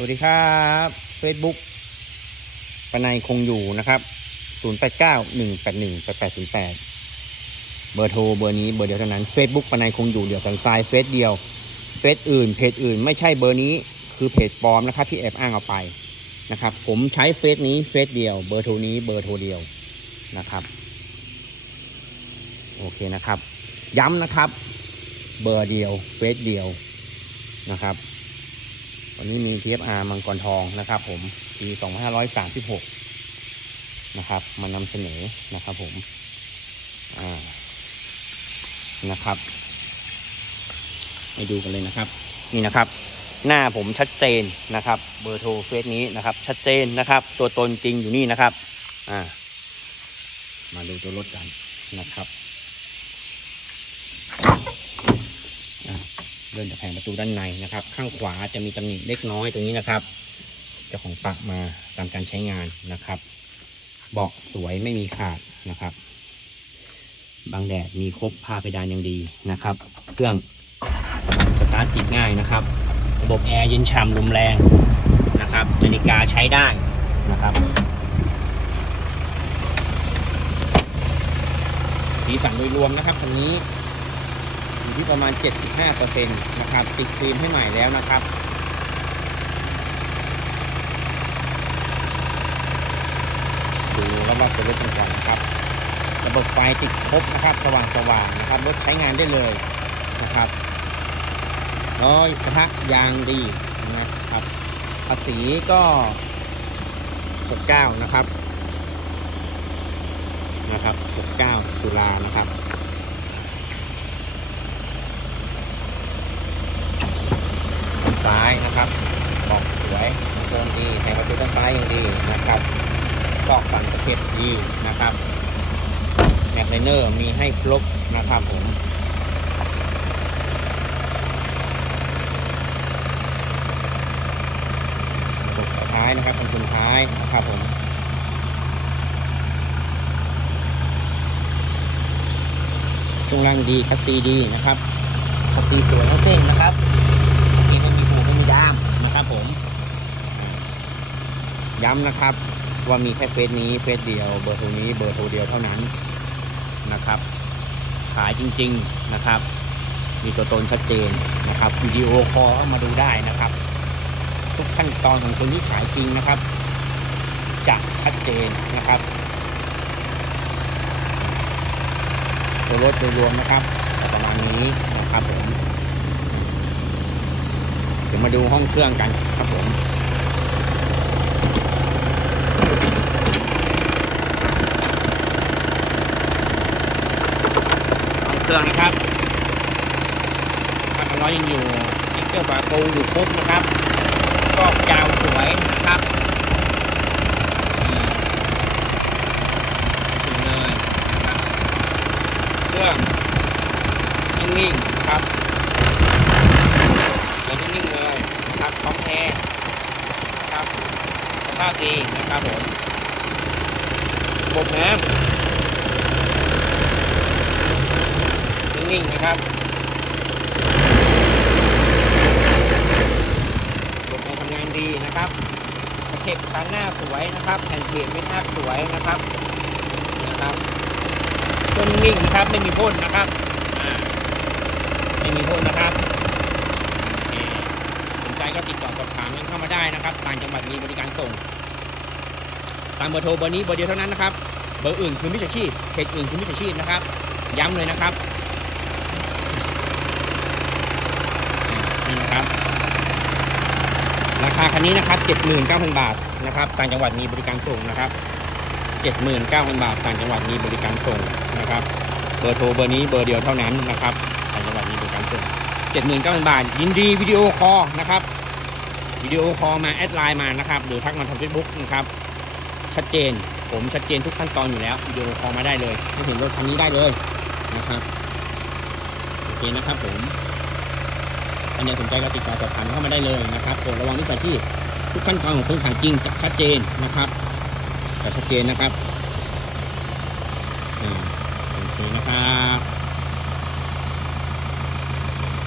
สวัสดีครับ Facebook ปนัยคงอยู่นะครับ 089 181 8808 เบอร์โทรเบอร์นี้เบอร์เดียวเท่านั้น Facebook ปนัยคงอยู่เดี๋ยวสันทรายเฟซเดียวเฟซอื่นเพจอื่น ไม่ใช่เบอร์นี้คือเพจปลอมนะครับที่แอบอ้างเอาไปนะครับ ผมใช้เฟซนี้เฟซเดียว เบอร์โทรนี้เบอร์โทรเดียวนะครับ โอเคนะครับ ย้ำนะครับ เบอร์เดียวเฟซเดียวนะครับ วันนี้มี TFR มังกรทองนะครับผมปี 2536 นะครับ มานำเสนอนะครับผมอ่านะครับให้ดูกันเลยนะครับ นี่นะครับ หน้าผมชัดเจนนะครับ เบอร์โทรเฟซนี้นะครับ ชัดเจนนะครับ ตัวตนจริงอยู่นี่นะครับอ่ามาดูตัวรถกันนะครับอะ ริ่มจากแผงประตูด้านในนะครับ ข้างขวาจะมีตำหนิเล็กน้อยตรงนี้นะครับเจ้าของปะมาตามการใช้งานนะครับเบาะสวยไม่มีขาดนะครับ บางแดดมีครบผ้าเพดานย่างดีนะครับ เครื่องสตาร์ทติดง่ายนะครับ ระบบแอร์เย็นฉ่ำลมแรงนะครับนาฬิกาใช้ได้นะครับสีสันโดยรวมนะครับคันนี้ อยู่ที่ประมาณ 75%นะครับ ติดฟิล์มให้ใหม่แล้วนะครับดูรอบๆตัวรถกันก่อนนะครับ ระบบไฟติดครบนะครับ สว่างสว่างนะครับรถใช้งานได้เลยนะครับร้อยกระทะยางดีนะครับภาษีก็69นะครับนะครับ69ตุลานะครับ ซ้ายนะครับบอกสวยโครงดีแผงประตูด้านซ้ายยังดีนะครับกอกสั่นตะเข็บดีนะครับแม็กไลเนอร์มีให้ครบนะครับผมตกท้ายนะครับเป็นชนท้ายนะครับผมช่วงล่างดีคัสซีดีนะครับคัสซีสวยทั้งเส้นนะครับมีไม่มีหูไม่มีด้ามนะครับผม ย้ำนะครับ ว่ามีแค่เฟซนี้เฟซเดียวเบอร์โทรนี้เบอร์โทรเดียวเท่านั้นนะครับ ขายจริงๆนะครับ มีตัวตนชัดเจนนะครับวิดีโอคอลมาดูได้นะครับ ทุกขั้นตอนของคนที่ขายจริงนะครับ จะชัดเจนนะครับตัวรถโดยรวมนะครับประมาณนี้นะครับผมเดี๋ยวมาดูห้องเครื่องกันครับผม ห้อง เครื่องนะครับพันร้อยยังอยู่ติ๊กเกอร์ฝาโปรงอยู่ครบนะครับก็ยาวสวยนะครับถึงเลยนะครับเครื่องนิ่งๆนะครับเดินนิ่งๆเลยนะครับพร้อมแท้นะครับสภาพดีนะครับผมบบน้ำ นิ่งๆนะครับระบบทำงานดีนะครับตะเข็บตันหน้าสวยนะครับแผ่นเกจไม่ทับสวยนะครับนะครับต้นนิ่งนะครับไม่มีพ่นนะครับไม่มีพ่นนะครับสนใจก็ติดต่อสอบถามกันเข้ามาได้นะครับต่างจังหวัดมีบริการส่งตามเบอร์โทรเบอร์นี้เบอร์เดียวเท่านั้นนะครับ เบอร์อื่นคือมิจฉาชีพเพจอื่นคือมิจฉาชีพนะครับ ย้ำเลยนะครับ นี่นะครับ ราคาคันนี้นะครับ79,000บาทนะครับต่างจังหวัดมีบริการส่งนะครับ79,000บาทต่างจังหวัดมีบริการส่งนะครับ เบอร์โทรเบอร์นี้เบอร์เดียวเท่านั้นนะครับต่างจังหวัดมีบริการส่ง79,000บาท ยินดีวิดีโอคอลนะครับวิดีโอคอลมาแอดไลน์มานะครับหรือทักมาทางเฟซบุ๊กนะครับชัดเจนผมชัดเจนทุกขั้นตอนอยู่แล้ววิดีโอคอลมาได้เลยให้เห็นรถคันนี้ได้เลยนะครับโอเคนะครับผม อันนี้สนใจก็ติดต่อสอบถามเข้ามาได้เลยนะครับโปรดระวังนิสัยที่ทุกขั้นตอนของคนฐานจริงจะชัดเจนนะครับจะชัดเจนนะครับอ่าโอเคนะครับ